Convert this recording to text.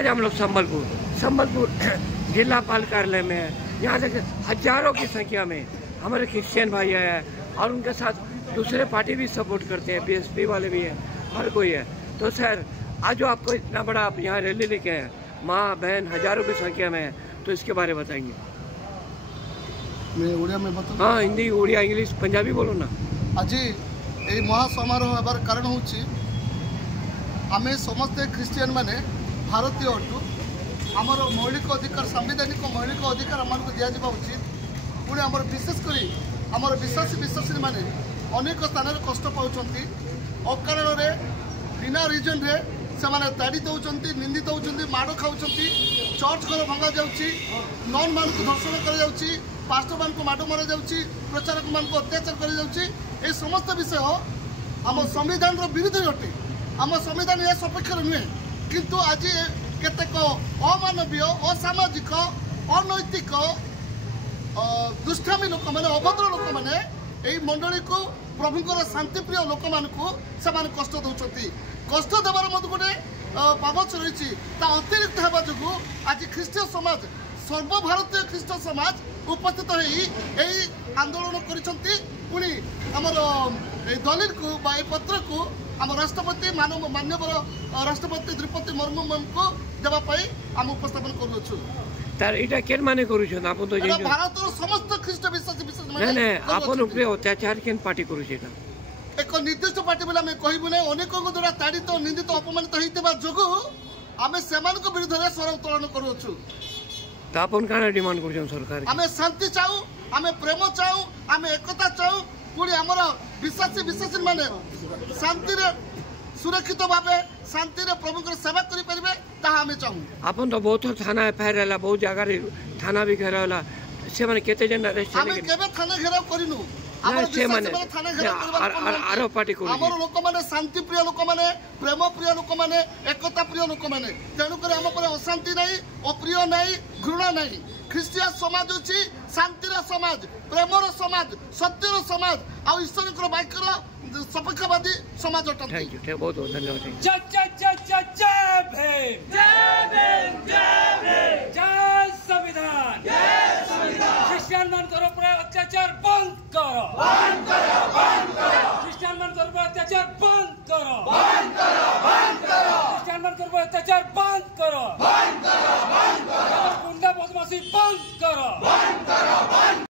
आज हम लोग संबलपुर जिलापाल कार्यालय में है। यहाँ तक हजारों की संख्या में हमारे क्रिश्चियन भाई हैं और उनके साथ दूसरे पार्टी भी सपोर्ट करते हैं, बीएसपी वाले भी हैं, हर कोई है। तो सर आज जो आपको इतना बड़ा आप यहाँ रैली लेके हैं, माँ बहन हजारों की संख्या में है, तो इसके बारे में बताएंगे। मैं ओडिया में बताऊँ? हाँ, हिंदी, ओडिया, इंग्लिश, पंजाबी बोलो ना। आज ये महासमारोह हबार कारण होची आमे समस्ते क्रिश्चियन माने भारतीय अटू आमर मौलिक अधिकार संवैधानिक मौलिक अधिकार आमको दिज्व उचित। पुणी आमर विशेषकर आमर विश्वासी माने अनेक स्थान कष्ट पाँच अकारण बिना रिजन रे से ताड़ी दौरान निंदित होती माड़ खाऊँ चर्च घर भंगा जाऊँगी नन मान को धर्षण कर पास्टर मान को माड़ मरा जाऊँगी प्रचारक मान को अत्याचार कर जाऊँगी। ये समस्त विषय आम संविधान विरुद्ध अटे। आम संविधान यह सपेक्ष नुहे किंतु आज केतेक अमानवीय असामाजिक अनैतिक दुष्टामी लोक मैंने अभद्र लोक मैंने यही मंडली को प्रभुंर शांतिप्रिय लोक मानू से कष्ट दौरान कष्ट देवार मत गोटे पावच रही अतिरिक्त होगा जो आज ख्रीष्टीय समाज सर्वभारतीय ख्रीष्ट समाज उपस्थित यही आंदोलन करी आमर दलिल को पत्र को आम राष्ट्रपति मानवर राष्ट्रपति द्रौपदी मुर्मू को देवाई आम उपस्थापन करूँ। भारत समस्त ख्रीष्ट विश्वासी अत्याचार केन पार्टी करू एक निर्दिष्ट पार्टी बोले आम कहबू ना अनेक द्वारा ताड़ित निंदित अपमानित होता जो आम से विरुद्ध में स्वर उत्तोलन करूँ। डिमांड कर सरकार आम शांति चाहू आम प्रेम चाहू आम एकता चाहू पुणी आमर विश्वासी माने शांति सुरक्षित भाव शांति प्रभु सेवा करें तामें चाहूँ। आपन तो बहुत थाना एफआईआर है, बहुत जगह थाना भी घेराव से मैंने केते जन अरेस्ट आम केबे थाना घेराव करिनु आरो पार्टी को आमर लोक माने शांति प्रिय लोक माने प्रेम प्रिय लोक माने एकता प्रिय लोक माने तेणुक आम पर अशांति नहीं अप्रिय नहीं घृणा नहीं। ख्रीष्टियान समाज अच्छी शांतिर समाज प्रेमर समाज सत्यर समाज आ ईश्वर वाक्यर सपक्षवादी समाज अटंती। थैंक यू, बहुत बहुत धन्यवाद। जय संविधान, ख्रीष्टियान मान अत्याचार बंद करो, ख्रीष्टियान मान अत्याचार बंद करो, ख्रीष्टियान मान अत्याचार बंद करो, गुंडा बदमाशी बंद करो।